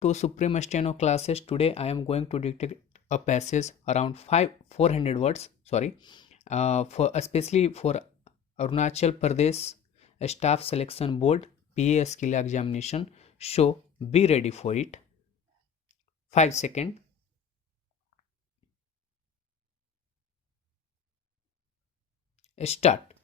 to Supreme Steno classes. Today I am going to dictate a passage around 400 words. For especially for Arunachal Pradesh Staff Selection Board PA skill examination. So be ready for it. 5 seconds. Start.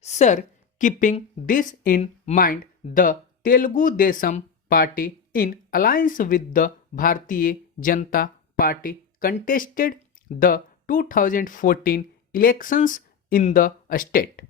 Sir, keeping this in mind, the Telugu Desam Party, in alliance with the Bharatiya Janata Party, contested the 2014 elections in the state.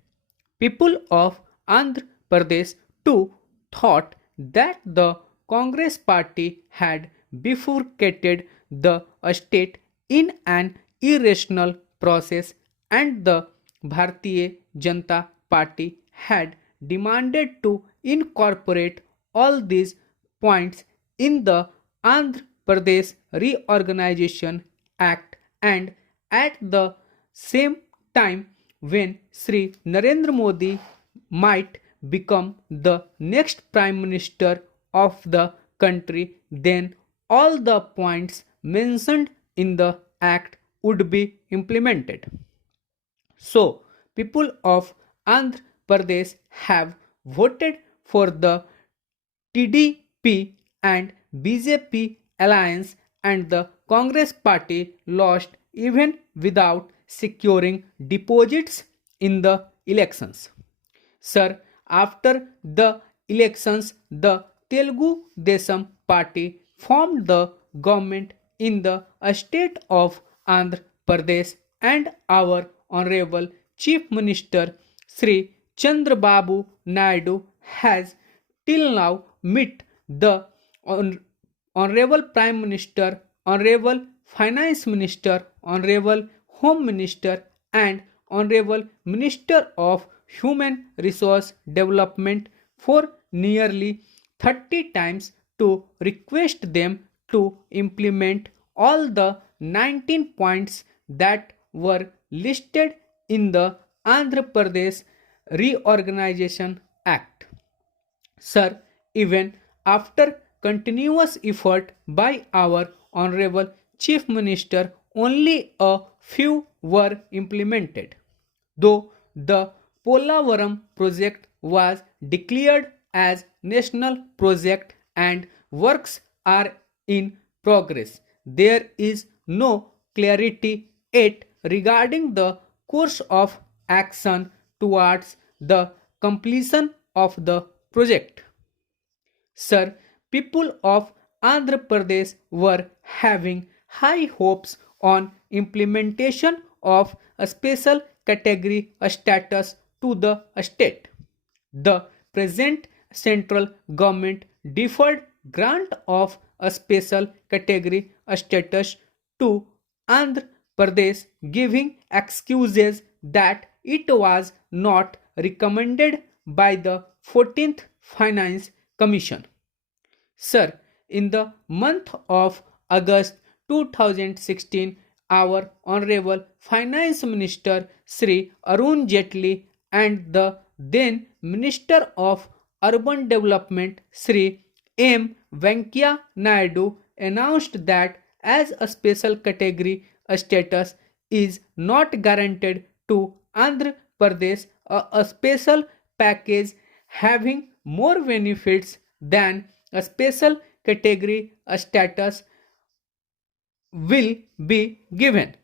People of Andhra Pradesh too thought that the Congress party had bifurcated the state in an irrational process and the Bharatiya Janata Party had demanded to incorporate all these points in the Andhra Pradesh Reorganization Act, and at the same time when Sri Narendra Modi might become the next prime minister of the country, then all the points mentioned in the act would be implemented. So, people of Andhra Pradesh have voted for the TDP and BJP alliance, and the Congress party lost even without securing deposits in the elections. Sir, after the elections, the Telugu Desam party formed the government in the state of Andhra Pradesh, and our Honorable Chief Minister Sri Chandrababu Naidu has till now met the Honorable Prime Minister, Honorable Finance Minister, Honorable Home Minister, and Honorable Minister of Human Resource Development for nearly 30 times to request them to implement all the 19 points that were listed in the Andhra Pradesh Reorganization Act. Sir, even after continuous effort by our Honorable Chief Minister, only a few were implemented. Though the Polavaram project was declared as national project and works are in progress, there is no clarity yet regarding the course of action towards the completion of the project. Sir, people of Andhra Pradesh were having high hopes on implementation of a special category status to the state. The present central government deferred grant of a special category status to Andhra Pradesh, giving excuses that it was not recommended by the 14th Finance Commission. Sir, in the month of August 2016, our Honorable Finance Minister Sri Arun Jaitley and the then Minister of Urban Development Sri M. Venkaiah Naidu announced that as a special category status is not guaranteed to Andhra Pradesh, a special package having more benefits than a special category status will be given.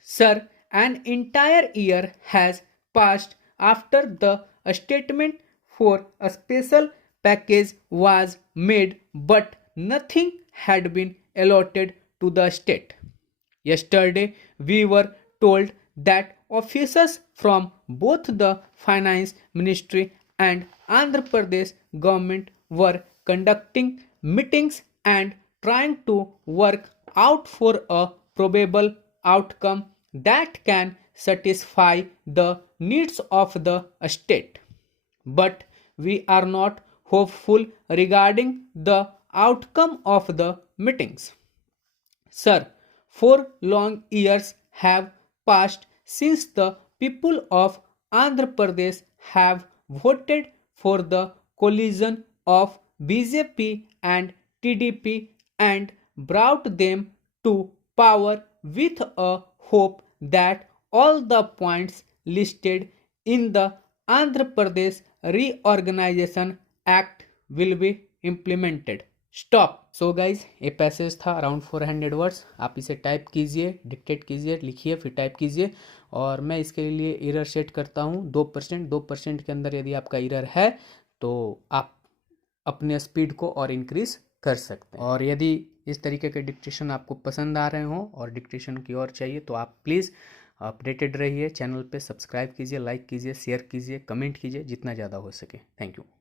Sir, an entire year has passed after the statement for a special package was made, but nothing had been allotted to the state. Yesterday, we were told that officers from both the Finance Ministry and Andhra Pradesh government were conducting meetings and trying to work out for a probable outcome that can satisfy the needs of the state. But we are not hopeful regarding the outcome of the meetings. Sir, 4 long years have passed since the people of Andhra Pradesh have voted for the coalition of BJP and TDP and brought them to power with a hope that all the points listed in the Andhra Pradesh Reorganization Act will be implemented. Stop. So guys ये passage था around 400 words. आप इसे type कीजिए, dictate कीजिए, लिखिए, फिर type कीजिए। और मैं इसके लिए एरर सेट करता हूँ 2%। 2% के अंदर यदि आपका एरर है तो आप अपने स्पीड को और इंक्रीज कर सकते हैं। और यदि इस तरीके के डिक्टेशन आपको पसंद आ रहे हों और डिक्टेशन की और चाहिए तो आप प्लीज़ अपडेटेड रहिए। चैनल पे सब्सक्राइब कीजिए, लाइक कीजिए, शेयर कीजिए, कमेंट कीजिए जितना ज़्यादा हो सके। Thank you.